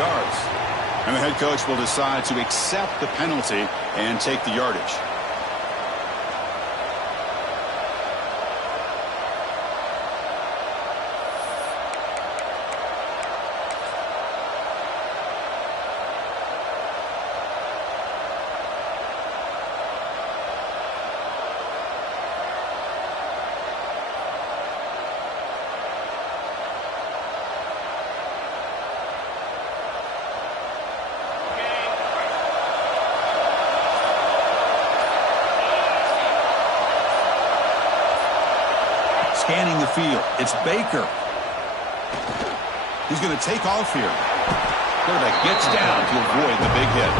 yards. And the head coach will decide to accept the penalty and take the yardage. Scanning the field, it's Baker. He's going to take off here. Quarterback gets down to avoid the big hit.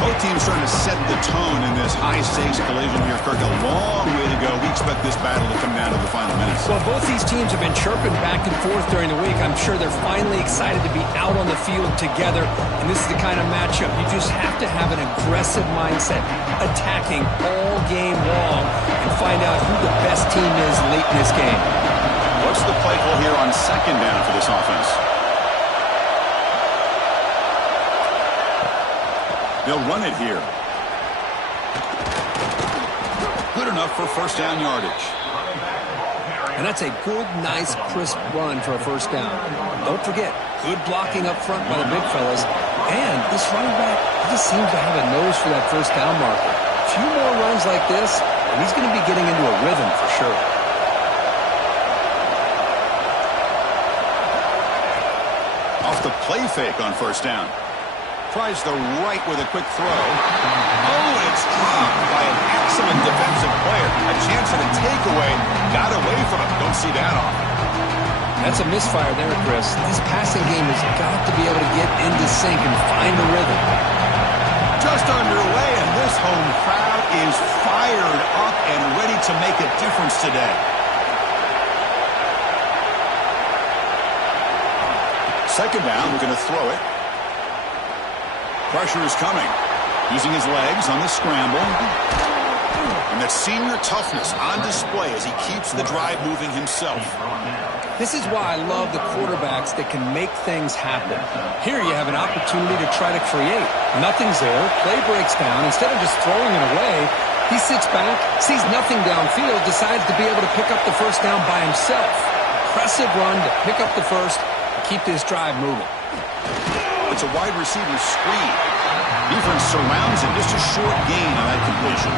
Both teams trying to set the tone in this high-stakes collision here. Kirk, a long way to go. We expect this battle to come down to the final minutes. Well, both these teams have been chirping back and forth during the week. I'm sure they're finally excited to be out on the field together, and this is the kind of matchup you just have to have an aggressive mindset, attacking all game long, and find out who the best team is late in this game. What's the play call here on second down for this offense? They'll run it here. Good enough for first down yardage. And that's a good, nice, crisp run for a first down. Don't forget, good blocking up front by the big fellas. And this running back, he just seems to have a nose for that first down marker. A few more runs like this, and he's going to be getting into a rhythm for sure. Off the play fake on first down. Tries the right with a quick throw. Oh, and it's dropped by an excellent defensive player. A chance at a takeaway. Got away from it. Don't see that often. That's a misfire there, Chris. This passing game has got to be able to get into sync and find a rhythm. Just underway, and this home crowd is fired up and ready to make a difference today. Second down, we're going to throw it. Pressure is coming. Using his legs on the scramble. And that senior toughness on display as he keeps the drive moving himself. This is why I love the quarterbacks that can make things happen. Here you have an opportunity to try to create. Nothing's there. Play breaks down. Instead of just throwing it away, he sits back, sees nothing downfield, decides to be able to pick up the first down by himself. Impressive run to pick up the first and keep this drive moving. It's a wide receiver screen. Defense surrounds him. Just a short gain on that completion.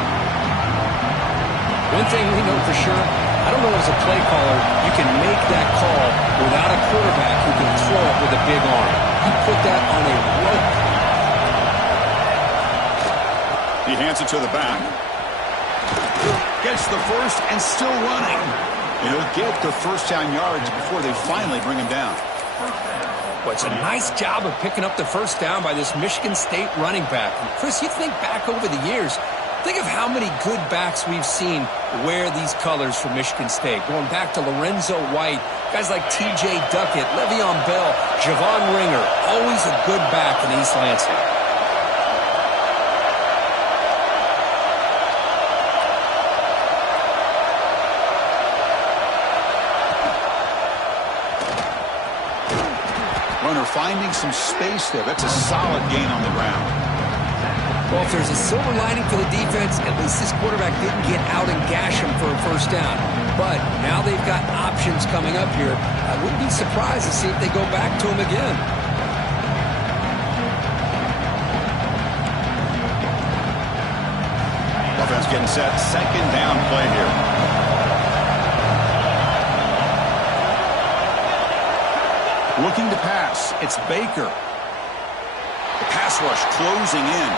One thing we know for sure, I don't know as a play caller, you can make that call without a quarterback who can throw it with a big arm. You put that on a rope. He hands it to the back. Gets the first and still running. He'll get the first down yards before they finally bring him down. Well, it's a nice job of picking up the first down by this Michigan State running back. And Chris, you think back over the years, think of how many good backs we've seen wear these colors for Michigan State. Going back to Lorenzo White, guys like T.J. Duckett, Le'Veon Bell, Javon Ringer, always a good back in East Lansing. Runner finding some space there. That's a solid gain on the ground. Well, if there's a silver lining for the defense, at least this quarterback didn't get out and gash him for a first down. But now they've got options coming up here. I wouldn't be surprised to see if they go back to him again. Offense getting set. Second down play here. Looking to pass. It's Baker. The pass rush closing in.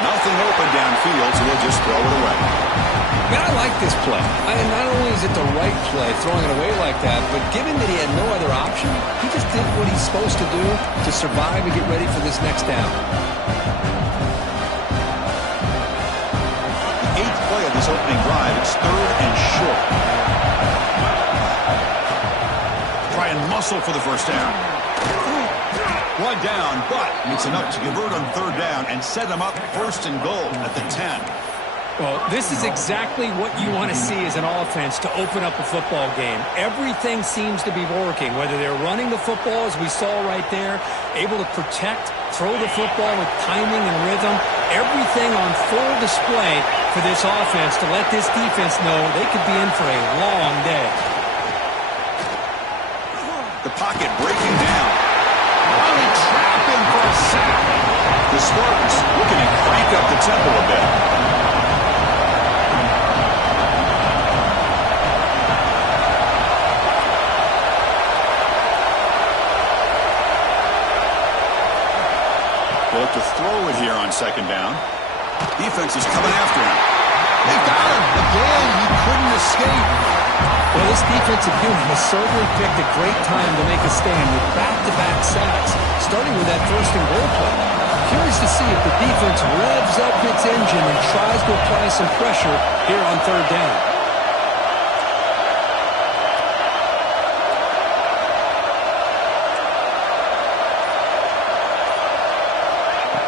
Nothing open downfield, so they'll just throw it away. Man, I like this play. Not only is it the right play, throwing it away like that, but given that he had no other option, he just did what he's supposed to do to survive and get ready for this next down. The 8th play of this opening drive. It's third and short. Try and muscle for the first down. One down, but it's enough to convert on third down and set them up first and goal at the 10. Well, this is exactly what you want to see as an offense to open up a football game. Everything seems to be working, whether they're running the football, as we saw right there, able to protect, throw the football with timing and rhythm. Everything on full display for this offense to let this defense know they could be in for a long day. The pocket breaking down. Finally trapped him for a sack. The Spartans looking to crank up the tempo a bit. They'll look to throw it here on second down. Defense is coming after him. They got him. Again, he couldn't escape. Well, this defensive unit has certainly picked a great time to make a stand with back-to-back sacks, starting with that first and goal play. Curious to see if the defense revs up its engine and tries to apply some pressure here on third down.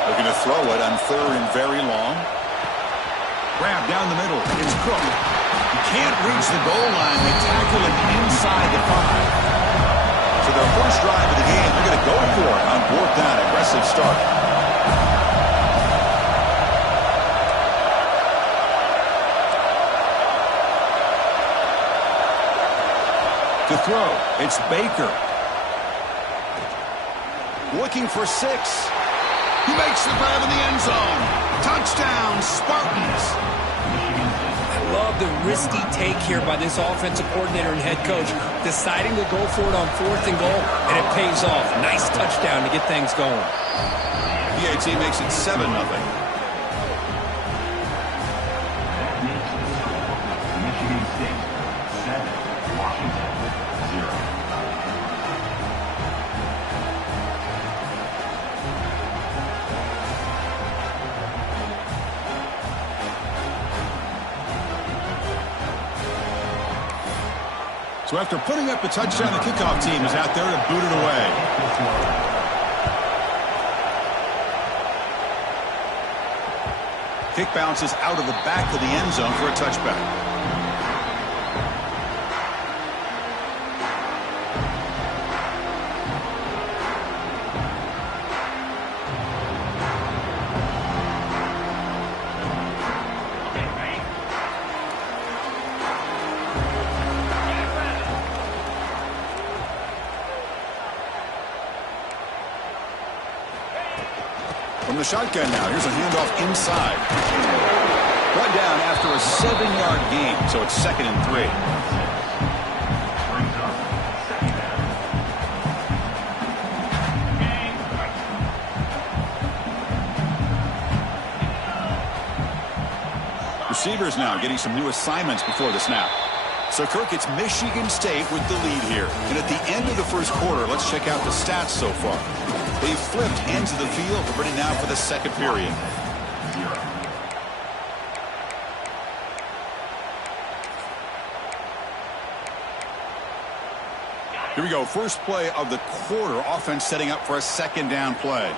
Looking to throw it on third and very long. Grab down the middle. It's Cook. He can't reach the goal line. They tackle him inside the 5. So their first drive of the game, they're going to go for it on fourth down. Aggressive start. To throw, it's Baker. Looking for 6. He makes the grab in the end zone. Touchdown, Spartans. I love the risky take here by this offensive coordinator and head coach, deciding to go for it on fourth and goal, and it pays off. Nice touchdown to get things going. PAT makes it 7-0. Michigan State 7, Washington 0. So after putting up a touchdown, the kickoff team is out there to boot it away. Kick bounces out of the back of the end zone for a touchback. From the shotgun now, here's a handoff inside. Brought down after a 7-yard gain, so it's 2nd and 3. Receivers now getting some new assignments before the snap. So, Kirk, it's Michigan State with the lead here. And at the end of the first quarter, let's check out the stats so far. They've flipped ends of the field. We're ready now for the second period. Here we go. First play of the quarter. Offense setting up for a second down play.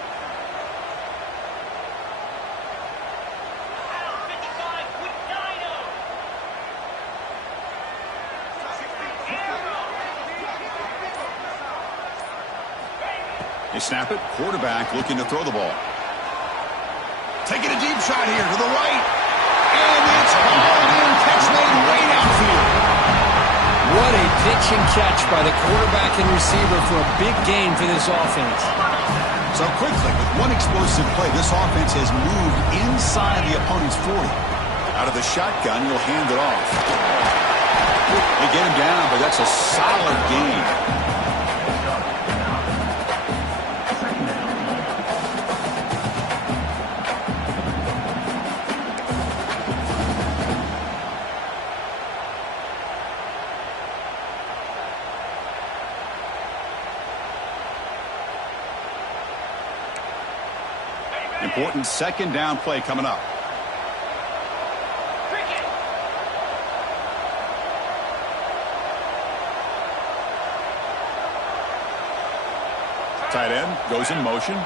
They snap it. Quarterback looking to throw the ball. Taking a deep shot here to the right. And it's hauled in. Catch made right outfield. What a pitch and catch by the quarterback and receiver for a big gain for this offense. So quickly, with one explosive play, this offense has moved inside the opponent's 40. Out of the shotgun, he'll hand it off. They get him down, but that's a solid gain. Important second down play coming up. Tight end goes in motion.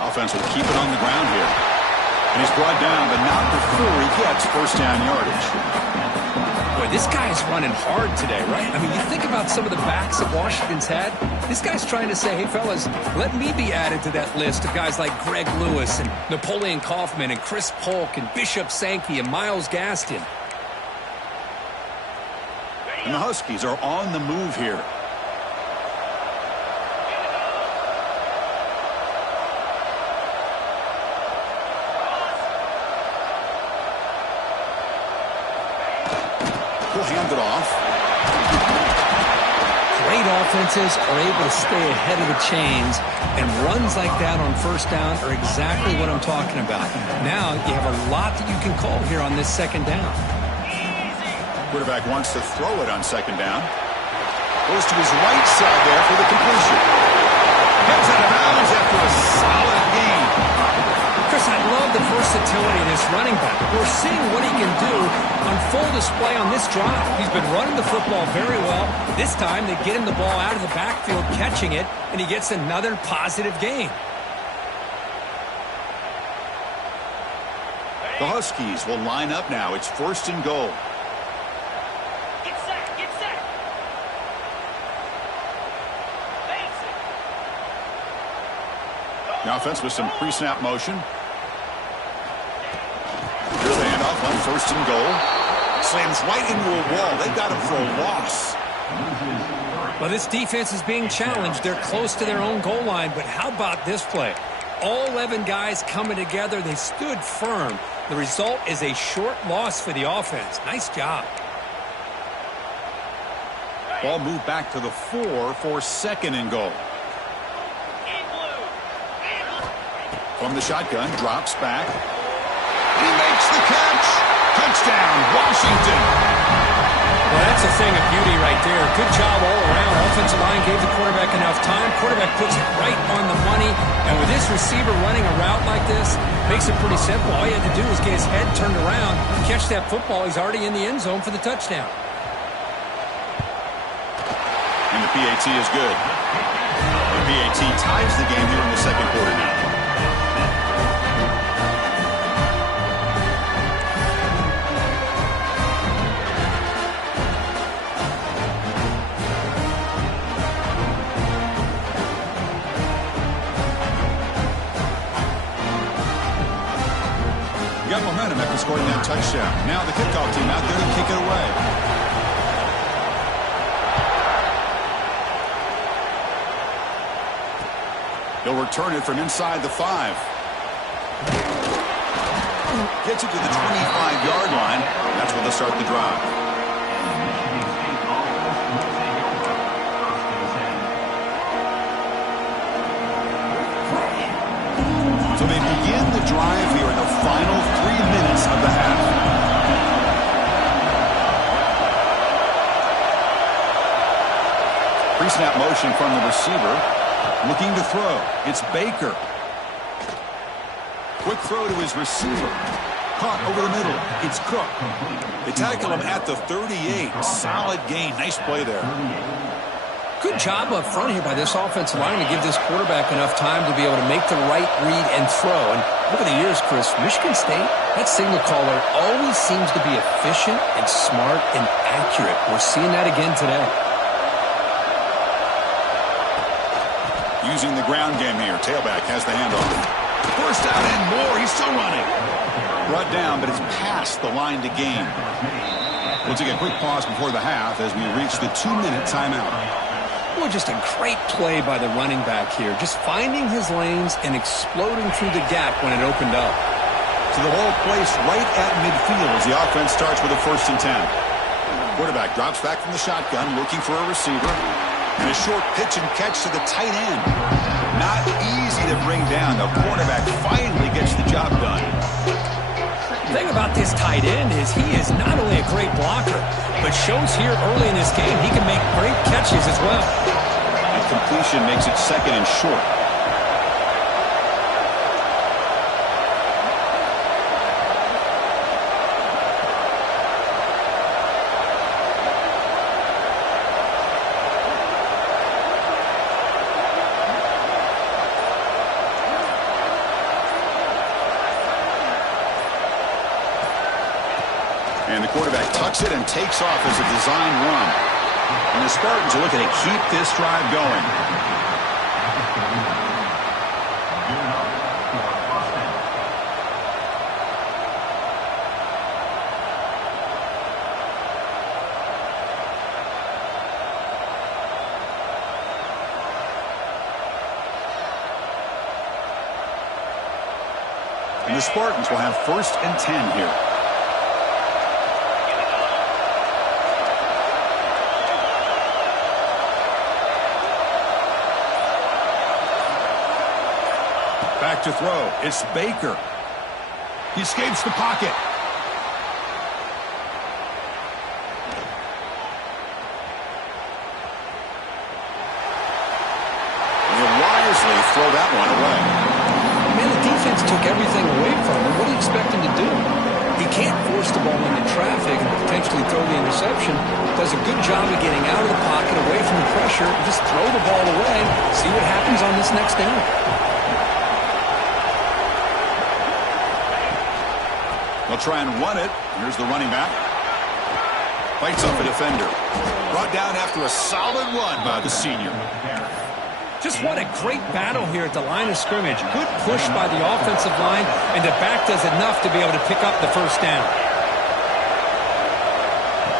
A offense will keep it on the ground here. And he's brought down, but not before he gets first down yardage. Boy, this guy's running hard today, right? I mean, you think about some of the backs that Washington's had. This guy's trying to say, hey, fellas, let me be added to that list of guys like Greg Lewis and Napoleon Kaufman and Chris Polk and Bishop Sankey and Myles Gaston. And the Huskies are on the move here. He'll hand it off. Great offenses are able to stay ahead of the chains, and runs like that on first down are exactly what I'm talking about. Now you have a lot that you can call here on this second down. Quarterback wants to throw it on second down. Goes to his right side there for the completion. Heads out of bounds after a solid gain. Chris, I love the versatility of this running back. We're seeing what he can do on full display on this drive. He's been running the football very well. This time they get him the ball out of the backfield, catching it, and he gets another positive gain. The Huskies will line up now. It's first and goal. Get set, get set. Face it. The offense with some pre-snap motion. Here's the handoff on first and goal. Slams right into a wall. They've got him for a loss. Well, this defense is being challenged. They're close to their own goal line, but how about this play? All 11 guys coming together. They stood firm. The result is a short loss for the offense. Nice job. Ball moved back to the 4 for second and goal. From the shotgun, drops back. He makes the catch. Touchdown, Washington. Well, that's a thing of beauty right there. Good job all around. Offensive line gave the quarterback enough time. Quarterback puts it right on the money. And with this receiver running a route like this, makes it pretty simple. All you had to do was get his head turned around, catch that football. He's already in the end zone for the touchdown. And the PAT is good. The PAT ties the game here in the second quarter now. Got momentum after scoring that touchdown. Now the kickoff team out there to kick it away. He'll return it from inside the 5. Gets it to the 25-yard line. That's where they'll start the drive. So they begin the drive here in the final 3 minutes of the half. Pre-snap motion from the receiver. Looking to throw. It's Baker. Quick throw to his receiver. Caught over the middle. It's Cook. They tackle him at the 38. Solid gain. Nice play there. Good job up front here by this offensive line to give this quarterback enough time to be able to make the right read and throw. And over the years, Chris, Michigan State, that signal caller always seems to be efficient and smart and accurate. We're seeing that again today. Using the ground game here. Tailback has the handoff. First out and more. He's still running. Brought down, but it's past the line to gain. We'll take a quick pause before the half as we reach the 2-minute timeout. Well, just a great play by the running back here. Just finding his lanes and exploding through the gap when it opened up. So the ball placed right at midfield as the offense starts with a 1st and 10. Quarterback drops back from the shotgun, looking for a receiver. And a short pitch and catch to the tight end. Not easy to bring down. The cornerback finally gets the job done. The thing about this tight end is he is not only a great blocker, but shows here early in this game he can make great catches as well. And completion makes it 2nd and short. And the quarterback tucks it and takes off as a design run. And the Spartans are looking to keep this drive going. And the Spartans will have 1st and 10 here. Back to throw. It's Baker. He escapes the pocket. He'll wisely throw that one away. Man, the defense took everything away from him. What do you expect him to do? He can't force the ball into traffic and potentially throw the interception. Does a good job of getting out of the pocket, away from the pressure, and just throw the ball away. See what happens on this next down. They'll try and run it. Here's the running back. Fights off a defender. Brought down after a solid run by the senior. Just what a great battle here at the line of scrimmage. Good push by the offensive line, and the back does enough to be able to pick up the first down.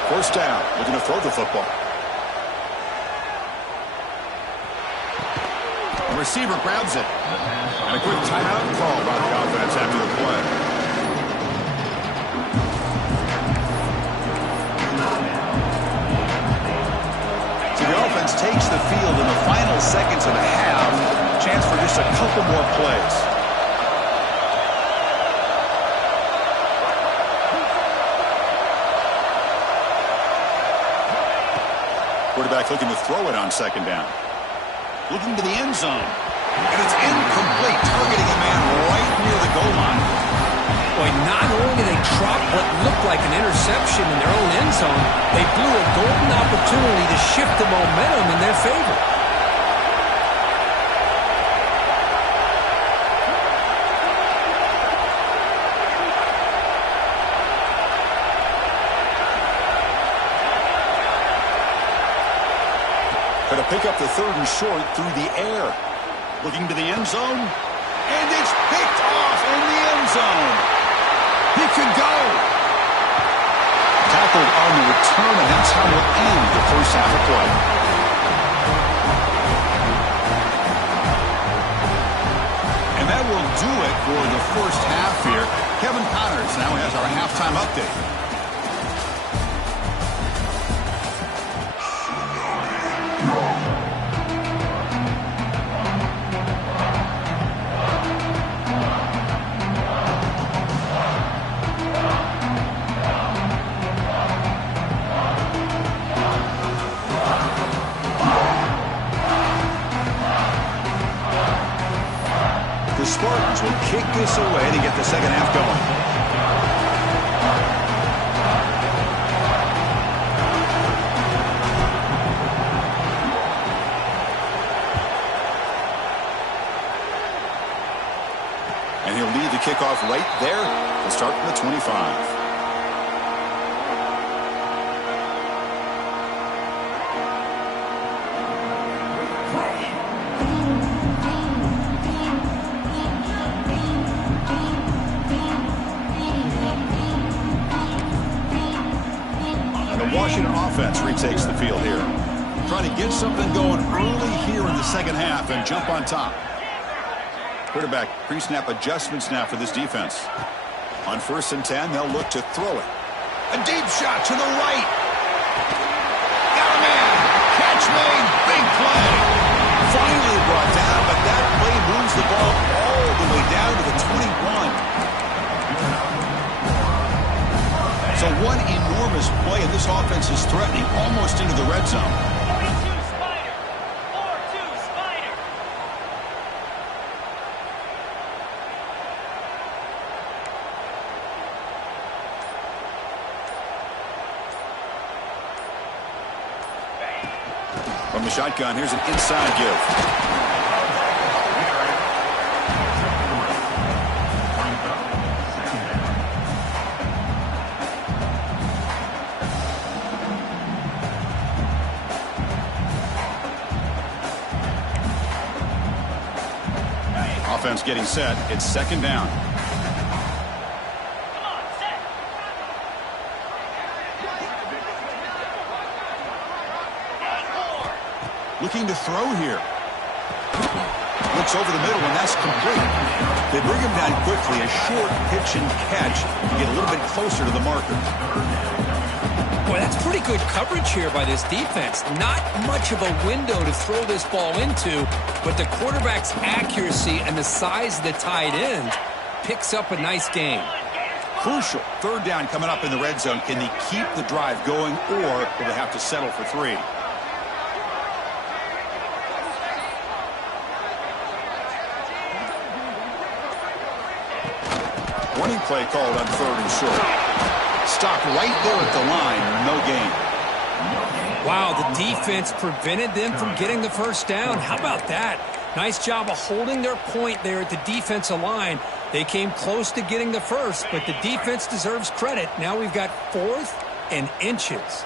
1st down, looking to throw the football. The receiver grabs it. And a quick timeout call by the offense after the play. The offense takes the field in the final seconds of the half. Chance for just a couple more plays. Quarterback looking to throw it on 2nd down. Looking to the end zone. And it's incomplete, targeting a man right near the goal line. Boy, not only did they drop what looked like an interception in their own end zone, they blew a golden opportunity to shift the momentum in their favor. Going to pick up the 3rd and short through the air. Looking to the end zone. And it's picked off in the end zone. He could go. Tackled on the return, and that's how we'll end the first half of play. And that will do it for the first half here. Kevin Connors now has our halftime update. The Spartans will kick this away to get the second half going. And he'll lead the kickoff right there to start from the 25. Washington offense retakes the field here. Trying to get something going early here in the second half and jump on top. Quarterback pre-snap adjustments now for this defense. On 1st and 10, they'll look to throw it. A deep shot to the right. Got a man. Catch made. Big play. Finally brought down, but that play moves the ball all the way down to the 21. So one enormous play, and this offense is threatening almost into the red zone. 42 Spider. 4-2 Spider. From the shotgun, here's an inside give. offense getting set. It's second down. Come on, set. Looking to throw here. Looks over the middle, and that's complete. They bring him down quickly. A short pitch and catch to get a little bit closer to the marker. Boy, that's pretty good coverage here by this defense. Not much of a window to throw this ball into, but the quarterback's accuracy and the size of the tight end picks up a nice gain. Crucial. Third down coming up in the red zone. Can they keep the drive going, or will they have to settle for 3? Running play called on 3rd and short. Stopped right there at the line. No gain. Wow, the defense prevented them from getting the first down. How about that? Nice job of holding their point there at the defensive line. They came close to getting the first, but the defense deserves credit. Now we've got 4th and inches.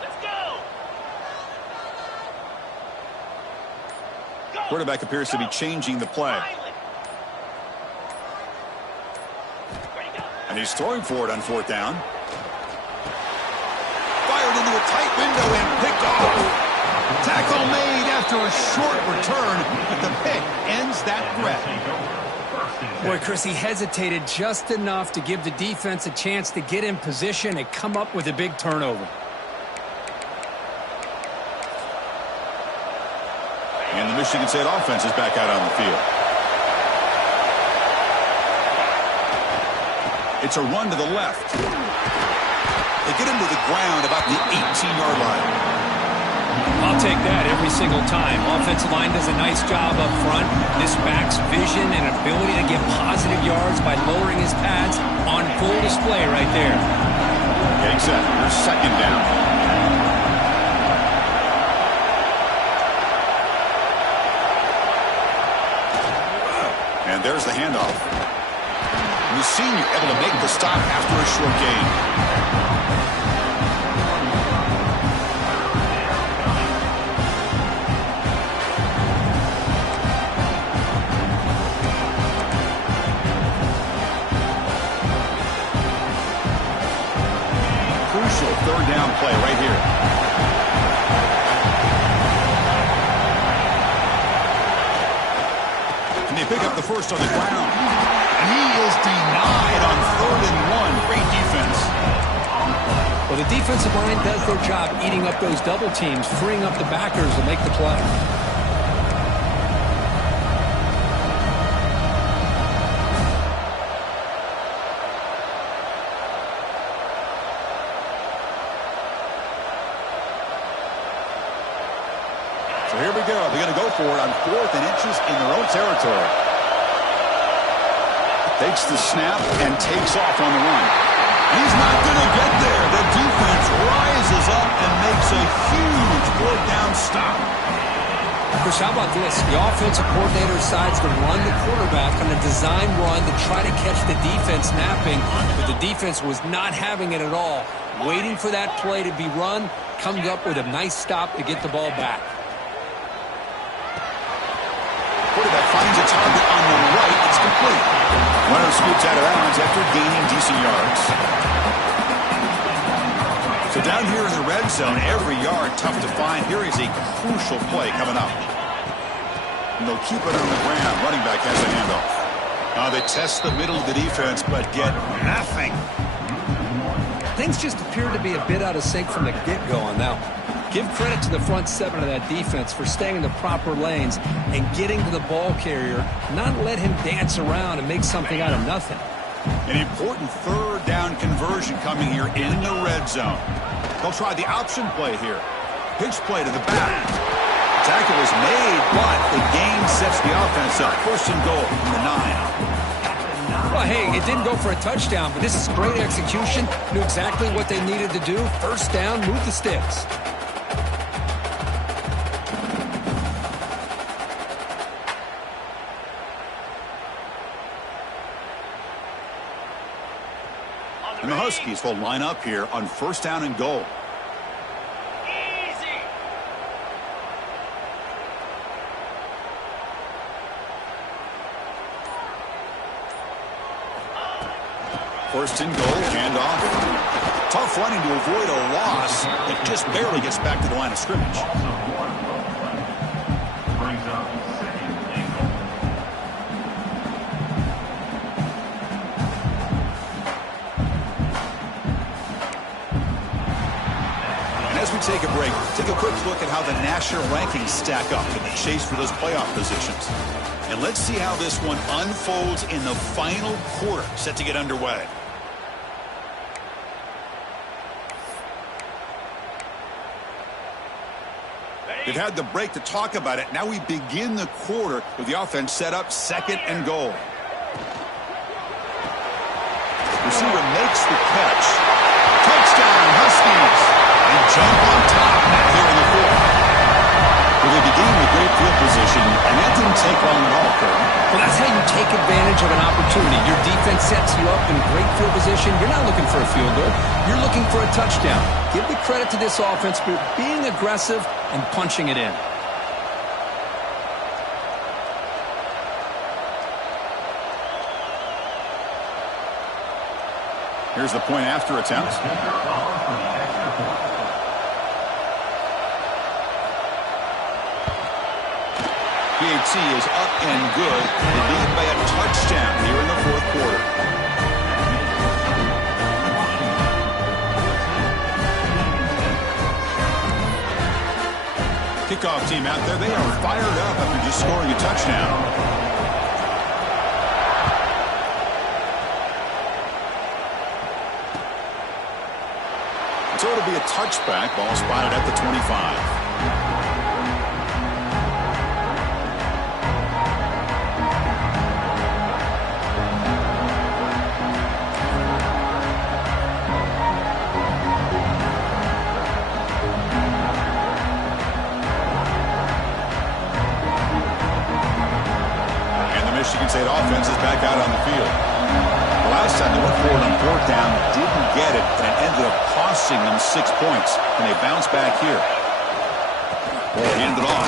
Let's go. Quarterback appears to be changing the play. And he's throwing for it on 4th down. Fired into a tight window and picked off. Tackle made after a short return, but the pick ends that threat. Boy, Chris, he hesitated just enough to give the defense a chance to get in position and come up with a big turnover. And the Michigan State offense is back out on the field. It's a run to the left. They get him to the ground about the 18-yard line. I'll take that every single time. Offensive line does a nice job up front. This back's vision and ability to get positive yards by lowering his pads on full display right there. Getting set. Here's second down. And there's the handoff. The senior able to make the stop after a short gain. Crucial third down play right here. And they pick up the first on the ground. And he is denied on 3rd and 1. Great defense. Well, the defensive line does their job eating up those double teams, freeing up the backers to make the play. So here we go. They're going to go for it on 4th and inches in their own territory. Takes the snap and takes off on the run. He's not going to get there. The defense rises up and makes a huge 4th down stop. Chris, how about this? The offensive coordinator decides to run the quarterback on a design run to try to catch the defense napping, but the defense was not having it at all. Waiting for that play to be run, comes up with a nice stop to get the ball back. Quarterback finds a target on the right. It's complete. Runner scoots out of bounds after gaining decent yards. So down here in the red zone, every yard tough to find. Here is a crucial play coming up. And they'll keep it on the ground. Running back has a handoff. They test the middle of the defense, but get nothing. Things just appear to be a bit out of sync from the get-go on that one. Give credit to the front 7 of that defense for staying in the proper lanes and getting to the ball carrier, not let him dance around and make something out of nothing. An important 3rd down conversion coming here in the red zone. They'll try the option play here. Pitch play to the back. Tackle is made, but the gain sets the offense up. 1st and goal from the 9. Well, hey, it didn't go for a touchdown, but this is great execution. Knew exactly what they needed to do. 1st down, move the sticks. And the Huskies will line up here on 1st down and goal. Easy. First and goal, handoff. Tough running to avoid a loss. It just barely gets back to the line of scrimmage. Brings up second and goal. And as we take a break, take a quick look at how the national rankings stack up in the chase for those playoff positions. And let's see how this one unfolds in the final quarter, set to get underway. We've had the break to talk about it. Now we begin the quarter with the offense set up second and goal. Receiver makes the catch. Touchdown, Huskies. And jump on top here in the fourth. Well, they began with great field position, and that didn't take long at all, Kurt. Well, that's how you take advantage of an opportunity. Your defense sets you up in great field position. You're not looking for a field goal. You're looking for a touchdown. Give the credit to this offense for being aggressive and punching it in. Here's the point after attempt. PAT is up and good. They lead by a touchdown here in the fourth quarter. Kickoff team out there, they are fired up after just scoring a touchdown. So it'll be a touchback. Ball spotted at the 25. Michigan State offense is back out on the field. The last time they went forward on fourth down, didn't get it, and it ended up costing them 6 points. And they bounce back here. Hand it off.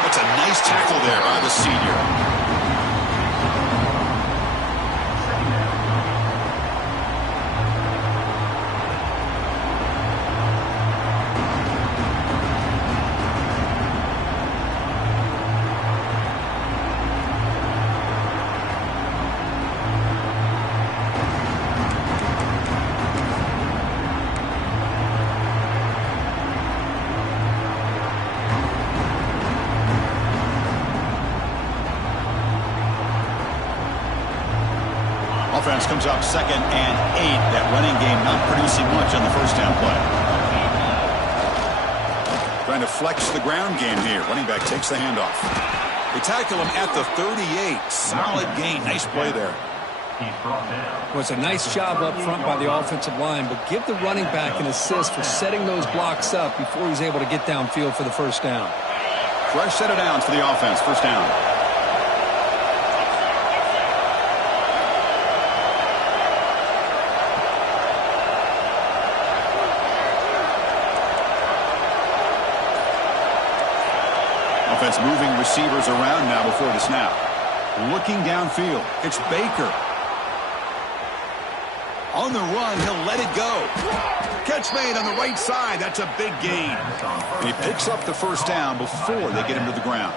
That's a nice tackle there by the senior. Offense comes up 2nd and 8. That running game not producing much on the first down play. Trying to flex the ground game here. Running back takes the handoff. They tackle him at the 38. Solid gain. Nice play there. Well, it's a nice job up front by the offensive line, but give the running back an assist for setting those blocks up before he's able to get downfield for the first down. Fresh set of downs for the offense. First down. Offense moving receivers around now before the snap. Looking downfield. It's Baker. On the run, he'll let it go. Catch made on the right side. That's a big gain. And he picks up the first down before they get him to the ground.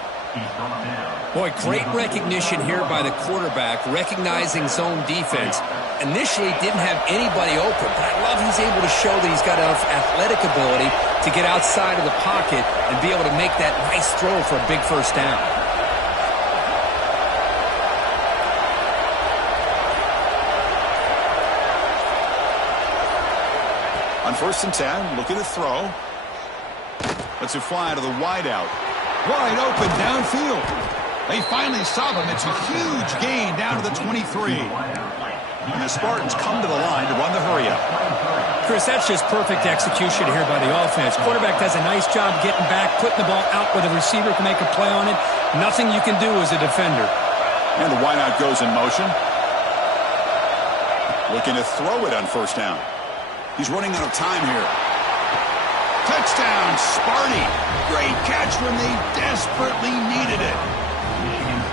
Boy, great recognition here by the quarterback, recognizing zone defense. Initially didn't have anybody open, but I love he's able to show that he's got enough athletic ability to get outside of the pocket and be able to make that nice throw for a big first down. On 1st and 10, looking to throw. Lets it fly to the wideout. Wide open downfield. They finally stop him. It's a huge gain down to the 23. And the Spartans come to the line to run the hurry up. Chris, that's just perfect execution here by the offense. Quarterback does a nice job getting back, putting the ball out where the receiver can make a play on it. Nothing you can do as a defender. And the wideout goes in motion. Looking to throw it on first down. He's running out of time here. Touchdown, Sparty. Great catch when they desperately needed it.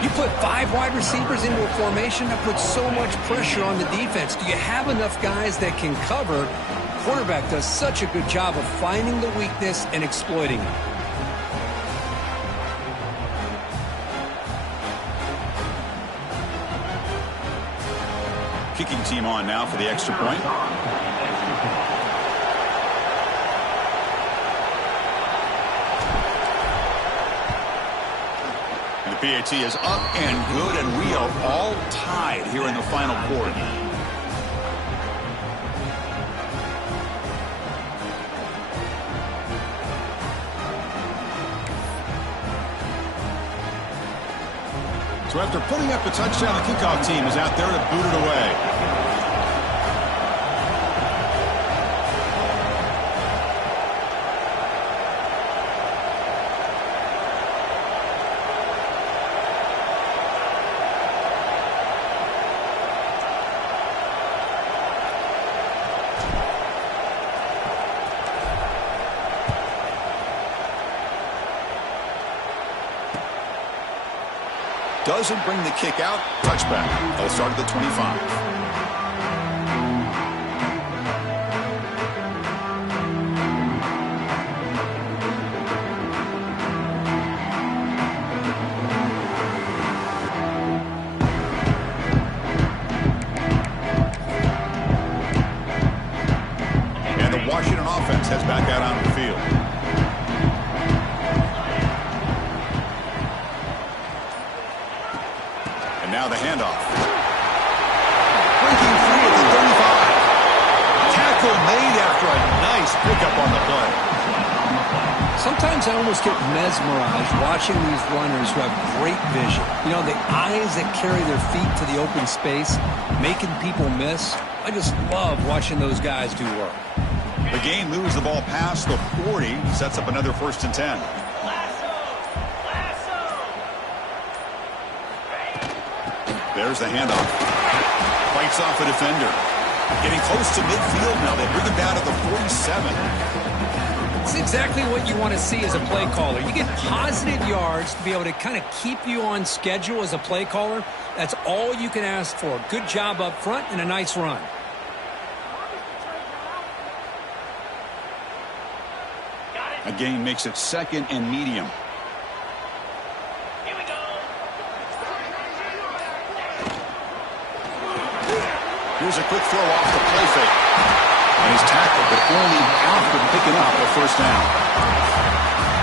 You put 5 wide receivers into a formation, that puts so much pressure on the defense. Do you have enough guys that can cover? Quarterback does such a good job of finding the weakness and exploiting it. Kicking team on now for the extra point. And the PAT is up and good, and we are all tied here in the final quarter. So after putting up the touchdown, the kickoff team is out there to boot it away. Doesn't bring the kick out. Touchback. They'll start at the 25. And the Washington offense heads back out on the field. Now the handoff. Breaking free at the 35. Tackle made after a nice pickup on the play. Sometimes I almost get mesmerized watching these runners who have great vision. You know, the eyes that carry their feet to the open space, making people miss. I just love watching those guys do work. The game moves the ball past the 40, sets up another 1st and 10. There's the handoff. Fights off a defender. Getting close to midfield now. They bring him down to the 47. It's exactly what you want to see as a play caller. You get positive yards to be able to kind of keep you on schedule as a play caller. That's all you can ask for. Good job up front and a nice run. A gain makes it 2nd and medium. Here's a quick throw off the play fake. And he's tackled, but only after picking up a 1st down.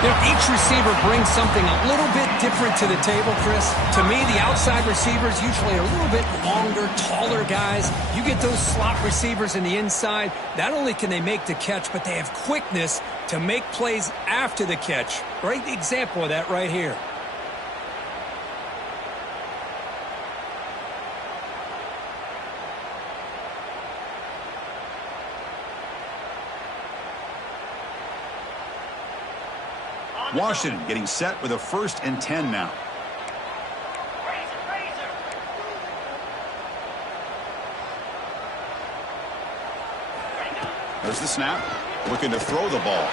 You know, each receiver brings something a little bit different to the table, Chris. To me, the outside receivers usually are a little bit longer, taller guys. You get those slot receivers in the inside, not only can they make the catch, but they have quickness to make plays after the catch. Great example of that right here. Washington getting set with a 1st and 10 now. There's the snap. Looking to throw the ball.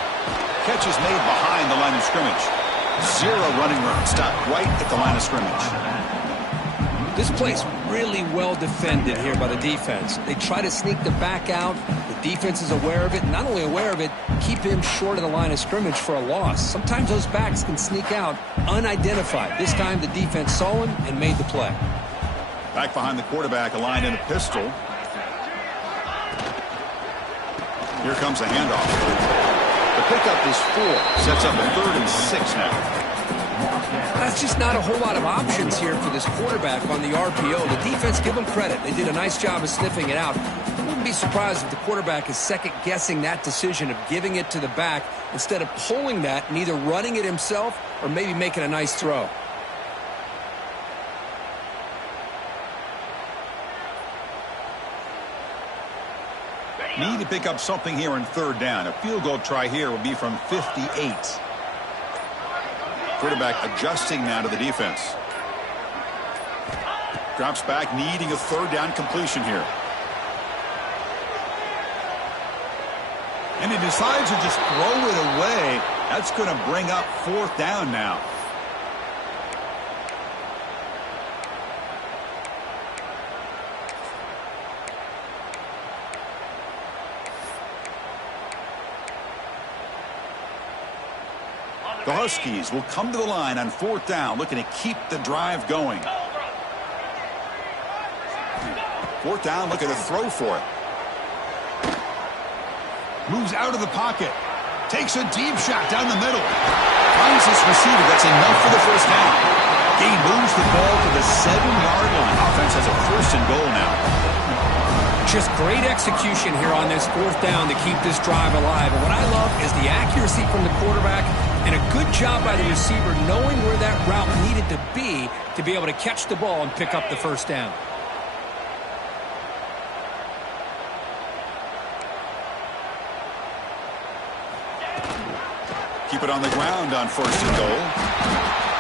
Catch is made behind the line of scrimmage. 0 running room. Stopped right at the line of scrimmage. This play's really well defended here by the defense. They try to sneak the back out. The defense is aware of it. Not only aware of it, keep him short of the line of scrimmage for a loss. Sometimes those backs can sneak out unidentified. This time the defense saw him and made the play. Back behind the quarterback, aligned in a pistol. Here comes a handoff. The pickup is 4. Sets up a 3rd and 6 now. That's just not a whole lot of options here for this quarterback on the RPO. The defense, give them credit. They did a nice job of sniffing it out. I wouldn't be surprised if the quarterback is second-guessing that decision of giving it to the back instead of pulling that and either running it himself or maybe making a nice throw. Need to pick up something here in 3rd down. A field goal try here would be from 58. Quarterback adjusting now to the defense. Drops back, needing a 3rd down completion here. And he decides to just throw it away. That's going to bring up 4th down now. The Huskies will come to the line on 4th down, looking to keep the drive going. 4th down, looking to throw for it. Moves out of the pocket. Takes a deep shot down the middle. Finds his receiver. That's enough for the first down. Gain moves the ball to the 7-yard line. Offense has a 1st and goal now. Just great execution here on this 4th down to keep this drive alive. And what I love is the accuracy from the quarterback and a good job by the receiver knowing where that route needed to be able to catch the ball and pick up the first down. Keep it on the ground on 1st and goal.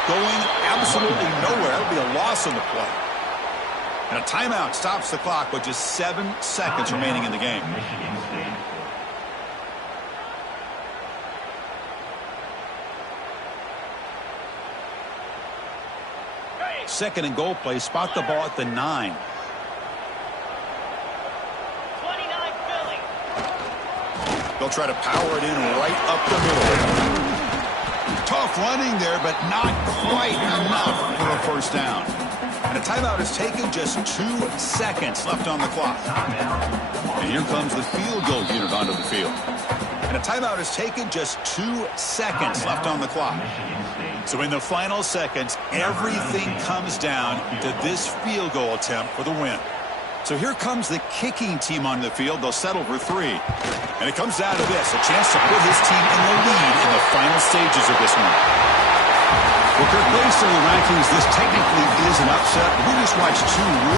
Going absolutely nowhere. That would be a loss on the play. And a timeout stops the clock with just 7 seconds remaining in the game. Michigan State. Second and goal play. Spot the ball at the 9. 29 Philly. They'll try to power it in right up the middle. Tough running there, but not quite enough for a first down. And a timeout is taken, just 2 seconds left on the clock. And here comes the field goal unit onto the field. And a timeout is taken, just 2 seconds left on the clock. So in the final seconds, everything comes down to this field goal attempt for the win. So here comes the kicking team on the field. They'll settle for 3. And it comes down to this, a chance to put his team in the lead in the final stages of this one. Well, Kirk, based on the rankings, this technically is an upset. We just watched 2